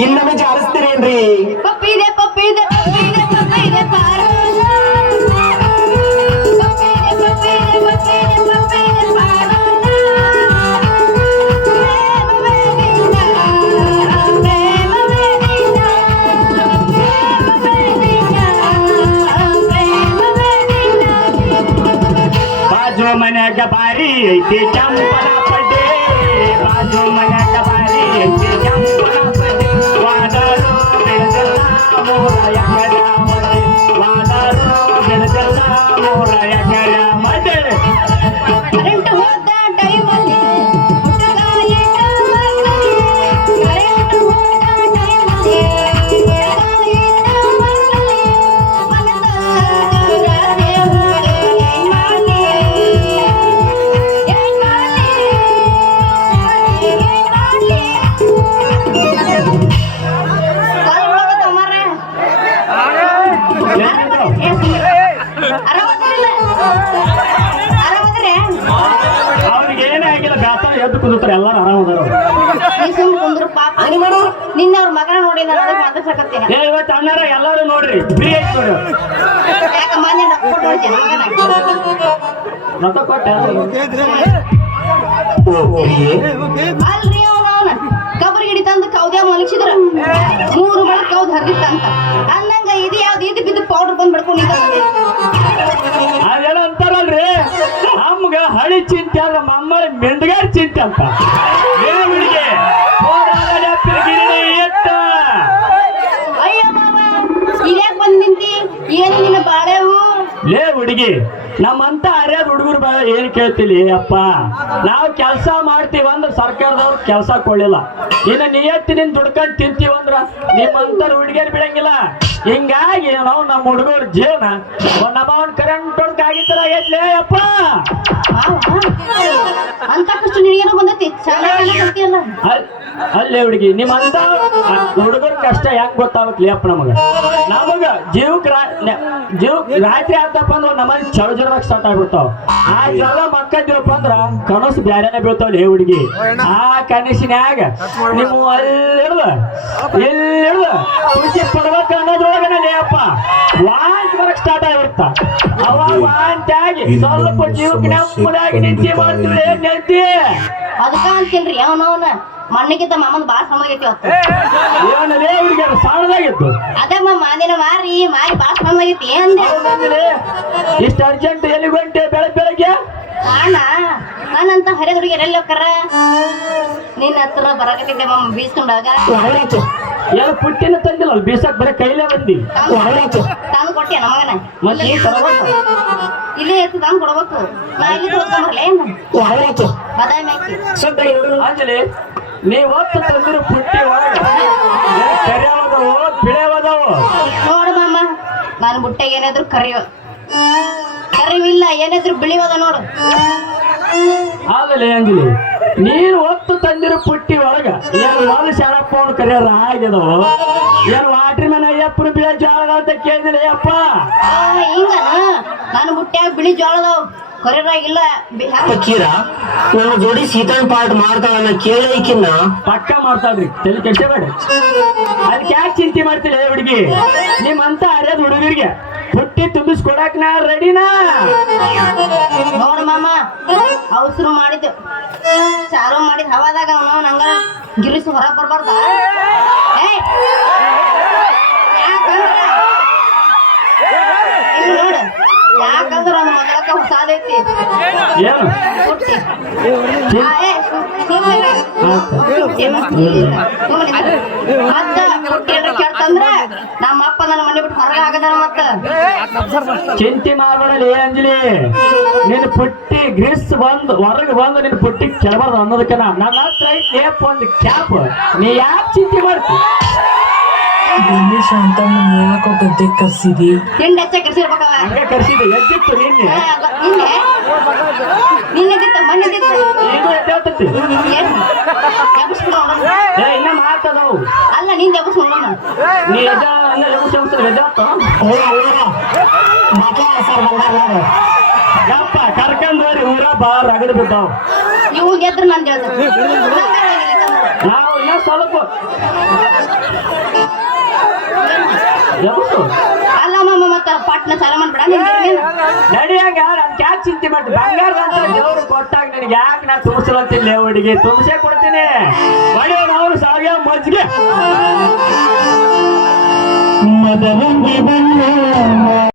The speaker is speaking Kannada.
ಇನ್ನೊಮ್ಮೆ ಜಾರಿಸ್ತೀರೇನ್ರಿ ಪಪ್ಪಿ ಇದೆ ಪಪ್ಪಿ ಇದೆ ಪಪ್ಪಿ ಇದೆ ಪಪ್ಪಿ ಇದೆ मन जबारी चंपा चंपला पडे बाजू मन ಅವ್ರಿಗೆ ಏನೇ ಆಗಿಲ್ಲ ಕೊಟ್ಟ ಅಲ್ರಿ ಅವನ. ಕಬರಿ ಕೌದ್ಯ ಮಲಗಿಸಿದ್ರ ಮೂರು ಮಳ ಕೌದ್ ಹರಿದಿತ್ತಂತ. ಅನ್ನಂಗ ಇದು ಇದು ಬಿದ್ದು ಪೌಡರ್ ಬಂದ್ ಬಿಡ್ಕೊಂಡಿದ್ದ ಅದೆಲ್ಲ ಅಂತಾರಲ್ರಿ? ನಮ್ಗ ಹಳಿ ಚಿಂತೆ ಅಲ್ಲ ಮಮ್ಮಳಿ ಮೆಂಡ್ಗಾರ್ ಚಿಂತೆ ಅಂತ. ಏ ಹುಡುಗಿ ಅಯ್ಯ ಮಾವ ಇದ್ಯಾಕ್ ಬಂದ್ ನಿಂತಿ? ಏನು ನಿನ್ನ ಬಾಳೆವು ಲೇ ಹುಡುಗಿ ನಮ್ಮಂತ ಅರ್ಯಾದ ಹುಡುಗರು ಏನು ಕೇಳ್ತಿಲಿ ಅಪ್ಪ? ನಾವು ಕೆಲಸ ಮಾಡ್ತೀವಿ ಅಂದ್ರೆ ಸರ್ಕಾರದವ್ರು ಕೆಲಸ ಕೊಡ್ಲಿಲ್ಲ. ಇನ್ನು ನಿಯತ್ತಿನಿಂದ ದುಡ್ಕೊಂಡ್ ತಿಂತೀವಂದ್ರ ನಿಮ್ಮಂತ ಹುಡುಗಿಯರ್ ಬಿಡಂಗಿಲ್ಲ. ಹಿಂಗಾಗಿ ನಾವು ನಮ್ಮ ಹುಡುಗರ ಜೀವನ ನಮ್ಮ ಅವ್ನ ಕರೆಂಟ್ ಹೊಡ್ಕ ಆಗಿತ್ತರ ಆಗೈತ್ಲೇ ಅಪ್ಪ? ಅಂತ ಕಷ್ಟ ನಿನಗೇನೋ ಬಂದೈತಿ. ಚೆನ್ನಾಗಿ ಬರ್ತೀಯಲ್ಲ ಅಲ್- ಅಲ್ಲೇ ಹುಡುಗಿ ನಿಮ್ಮಂತ ಹುಡುಗರ ಕಷ್ಟ ಯಾಕೆ ಗೊತ್ತಾಗತ್ಲಿ ಅಪ್ಪ ನಮಗ? ನಮಗ ಜೀವಕ್ ರಾ- ನ- ಜೀವ ರಾತ್ರಿ ಆತಪ್ಪ ಅಂದ್ರೆ ನಮ್ಮಲ್ಲಿ ಚಳ ಜೋರಾಗ ಸ್ಟಾರ್ಟ್ ಆಗ್ಬಿಡ್ತಾವ ಆ ಜಲ ಮಕ್ಕಂದಿವಪ್ಪ ಅಂದ್ರ ಕನಸು ಬ್ಯಾರೇನೆ ಬೀಳ್ತಾವಲ್ಲ ಏ ಹುಡುಗಿ. ಆ ಕನಸಿನ್ಯಾಗ ನೀವು ಅಲ್ಲಿಡ್ದ ಎಲ್ಲಿಡ್ದ ಖುಷಿ ಪಡ್ಬೇಕು ಅನ್ನೋದ್ರೊಳಗನೇ ಅಪ್ಪ. ವಾಂತಿ ಬರಕ್ ಸ್ಟಾರ್ಟ್ ಆಗಿಬಿಡ್ತ. ಅವಾಗ ವಾಂತಿ ಆಗಿ ಸ್ವಲ್ಪ ಜೀವಕ್ಕೆ ನೆಮ್ಮದಾಗಿ ನಿಂತಿ ಮಾಡ್ತೀವಿ ನಿಂತಿ. ಅದಕ್ಕ ಅಂತೀನ್ರಿ ಅವನವನ ಮಣ್ಣಿಗಿದ್ದ ಮಾಮನ್ ಬಾಳ ಸಣ್ಣಗೈತಿ ಅವತ್ತು. ಏನಲೇ ಹುಡುಗಿಯರ ಸಣ್ಣದಾಗಿತ್ತು. ಅದೇ ಮಾಮ ನಿನ್ನ ಮಾರಿ ಮಾರಿ ಬಾಳ ಸಣ್ಣಗೈತಿ ಅಂದೆ? ಇಷ್ಟು ಅರ್ಜೆಂಟ್ ಎಲ್ಲಿ ಗಂಟೆ ಬೆಳಗ್ಗೆ ಬೆಳಗ್ಗೆ ಅಣ್ಣ ನಾನಂತ ಹರಿದ ಹುಡುಗಿಯರ್ ಎಲ್ಲಿ ಹೋಗ್ತಾರ ನಿನ್ನ ಹತ್ರ ಬರಕತ್ತಿದ್ದೆ ಮಾಮ ಬೀಸ್ಕೊಂಡಾಗ. ಎಲ್ಲ ಪುಟ್ಟಿನ ತಂದಿಲ್ಲ ಅಲ್ಲಿ ಬೀಸಕ್ ಬರೀ ಕೈಲೇ ಬಂದಿ. ತಾನು ಕೊಟ್ಟೆ ನಮಗನ ಮತ್ತೆ ನೀ ತರಬೇಕು ಇಲ್ಲೇ ಎತ್ತು ತಂದು ಕೊಡ್ಬೇಕು. ನಾ ಇಲ್ಲಿ ತೋರ್ಸ್ಕೊಂಬರ್ಲ ಏನ್ ಬದಾಮಿ ಹಾಕಿ. ಅಂಜಲಿ ನೀ ಒತ್ತು ತಂದಿರೋ ಪುಟ್ಟಿ ಒಳಗೆ ಕರಿಯವದವು ಬಿಳೆವದವು ನೋಡು ಮಾಮ ನಾನು ಬುಟ್ಟೆಗೆ ಏನಾದ್ರು ಕರಿಯೋ ಕರಿವಿಲ್ಲ ಏನಾದ್ರು ಬಿಳಿವದ ನೋಡು. ಆಗಲೇ ಅಂಜಲಿ ನೀನು ಒತ್ತು ತಂದಿರೋ ಪುಟ್ಟಿ ಒಳಗ ಏನು ಮೊದಲು ಶಾಣಪ್ಪ ಅವ್ನು ಕರೆಯೋರು ಆಗ್ಯದವು ಏನು ವಾಟ್ರಿ ಮನೆ ಅಯ್ಯಪ್ಪನ ಬಿಳಿ ಜೋಳದ ಅಂತ ಕೇಳಿದಿಲ್ಲ ಅಯ್ಯಪ್ಪ? ಹಿಂಗ ನಾನು ಬುಟ್ಟ್ಯಾಗ ಬಿಳಿ ಜೋಳದವ್. ನನ್ನ ಜೋಡಿ ಸೀತಾನ್ ಪಾಠ ಮಾಡ್ತಾವನ್ನ ಕೇಳೈಕಿನ್ನ ಪಕ್ಕ ಮಾಡ್ತಾವ್ರಿ ತಲೆ ಕೆಟ್ಟಬೇಡ ಅದಕ್ಕೆ ಯಾಕೆ ಚಿಂತೆ ಮಾಡ್ತೀರಿ ಏ ಹುಡುಗಿ? ನಿಮ್ಮಂತ ಅರ್ಯದ ಹುಡುಗರಿಗೆ ಹುಟ್ಟಿ ತುಂಬಿಸ್ಕೊಡಕ್ ನಾ ರೆಡಿನಾ ನೋಡು ಮಾಮ ಅವಸರು ಮಾಡಿದ್ದು. ಚಾರು ಮಾಡಿದ ಹವಾದಾಗ ಅವನು ನಂಗ ಗಿರಿಸಿ ಹೊರ ಬರ್ಬಾರ್ದ? ಏಯ್! ಯಾಕಂದ್ರ ಇಲ್ಲಿ ನೋಡು ಯಾಕಂದ್ರ ಅವ್ನ ಮೊದಲಕ್ಕ ಏನು. ಮತ್ತ ಹುಟ್ಟಿ ಅಂದ್ರೆ ನಮ್ಮ ಅಪ್ಪ ನನ್ನ ಮನೆ ಬಿಟ್ಟು ಹೊರಗೆ ಆಗದ ಮತ್ತ ಚಿಂತೆ ಮಾಡಬೇಡಲಿ ಅಂಜಲಿ ನಿನ್ನ ಪುಟ್ಟಿ ಗ್ರೀಸ್ ಬಂದ್, ಹೊರಗೆ ಬಂದು ನಿನ್ನ ಪುಟ್ಟಿ ಕೆಳಬಾರ್ದು ಅನ್ನೋದಕ್ಕೆ ನನ್ನ ಹತ್ರ ಐತಿ ಒಂದು ಕ್ಯಾಪ್ ನೀ ಯಾಕೆ ಚಿಂತೆ ಮಾಡ್ತಿ ಇಲ್ಲಿ ಅಂತ ಯಾಕೋ ಗದ್ದೆ ಕರ್ಸಿದಿ. ನಿನ್ನ ಹೆಚ್ಚ ಕರ್ಸಿರ್ಬೇಕವ ಹಂಗ ಕರ್ಸಿದೆ ಎದ್ದಿತ್ತು ನಿನ್ನೆ. ನಿನ್ನೆ? ಏ ಇನ್ನ ಅಲ್ಲ ನಿಂದ ಎಬ್ಬಿಸ್ಕೊಂಡು ನೀ ಎದ್ದ ಸರ್ ಎಬ್ಬಿಸಿ ಯಪ್ಪ ಕರ್ಕೊಂಡ್ರಿ ಊರ ಬಾ ಅಗಡಿ ಬಿದ್ದಾವ್. ಇವ್ ಎದ್ರ ನಂದು ಹೇಳ್ತಾರೆ ನಾವು ಇನ್ನ ಸ್ವಲ್ಪ ಎಬ್ಬಿಸು ಅಲ್ಲ ಮಾಮ ಮತ್ತ ಪಟ್ನ ಸಾಲ ಮಾಡ್ಬೇಡ. ನಡಿಯಾಗ ನನ್ ಯಾಕೆ ಚಿಂತೆ ಮಾಡಿ ಬಂಗಾರದ ಅಂತ ದೇವ್ರು ಕೊಟ್ಟಾಗ ನಿನಗೆ ಯಾಕೆ ನಾ ತುಂಬಿಸಲತ್ತಿಲ್ಲ ಹುಡುಗಿ? ತುಂಬಿಸೇ ಕೊಡ್ತೀನಿ. ಹೊಡೆಯೋದು ಅವರು ಸಾವಿಯ ಮಜ್ಜಿಗೆ. ಮದವಂಗಿ ಬಣ್ಣ